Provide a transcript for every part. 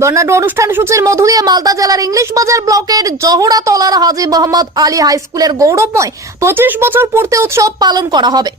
বর্ণাঢ্য অনুষ্ঠান সূচির মধ্য দিয়ে মালদা জেলার ইংলিশ বাজার ব্লকের জহড়াতলার হাজী মোহাম্মদ আলী হাই স্কুলের গৌরবময় 25 বছর পূর্তি উৎসব পালন করা হবে।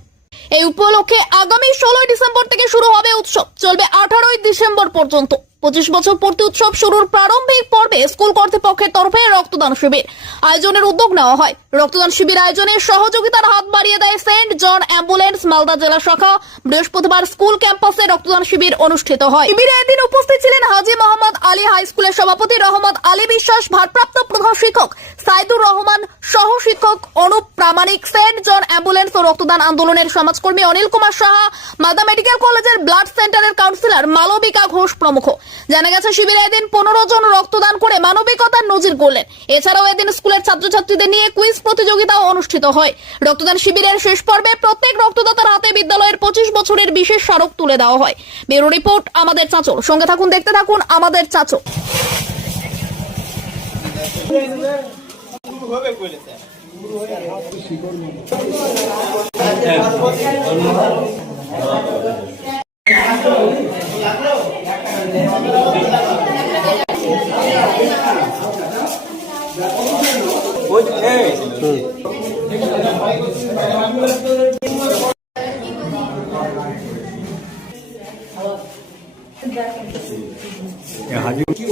এই উপলক্ষে আগামী 16 ডিসেম্বর থেকে শুরু হবে উৎসব, চলবে 18 ডিসেম্বর পর্যন্ত। 25 বছর পূর্তি উৎসব শুরুর প্রারম্ভিক পর্বে স্কুল কর্তৃপক্ষের তরফে রক্তদান শিবির আয়োজনের উদ্যোগ নেওয়া হয়। রক্তদান শিবির আয়োজনে সহযোগিতার হাত বাড়িয়ে দেয় সেন্ট জন অ্যাম্বুলেন্স মালদা জেলা শাখা। বৃহস্পতিবার স্কুল ক্যাম্পাসে রক্তদান শিবির অনুষ্ঠিত হয়। শিবিরে এদিন উপস্থিত ছিলেন হাজী মোহাম্মদ আলী হাই স্কুলের সভাপতি রহমত আলী বিশ্বাস, ভারপ্রাপ্ত প্রধান শিক্ষক সাইদুর রহমান, সহ শিক্ষক অনুপ প্রামাণিক, সেন্ট জন অ্যাম্বুলেন্স ও রক্তদান আন্দোলনের সমাজকর্মী অনিল কুমার সাহা, মালদা মেডিকেল কলেজের ব্লাড সেন্টারের কাউন্সিলর মালবিকা ঘোষ প্রমুখ। জানা গেছে শিবিরে এদিন 15 জন রক্তদান করে মানবিকতার নজির গড়লেন। এছাড়াও এদিন স্কুলের ছাত্রছাত্রীদের নিয়ে কুইজ প্রতিযোগিতাও অনুষ্ঠিত হয়। রক্তদান শিবিরের শেষ পর্বে প্রত্যেক রক্তদাতার হাতে বিদ্যালয়ের 25 বছরের বিশেষ স্মারক তুলে দেওয়া হয়। ব্যুরো রিপোর্ট আমাদের চাঁচল। সঙ্গে থাকুন, দেখতে থাকুন আমাদের চাঁচল।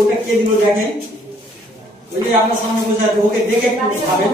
ওটা কে দিল দেখেন, ওই যে আপনার সামনে বসে আছে, ওকে দেখে একটু খাবেন।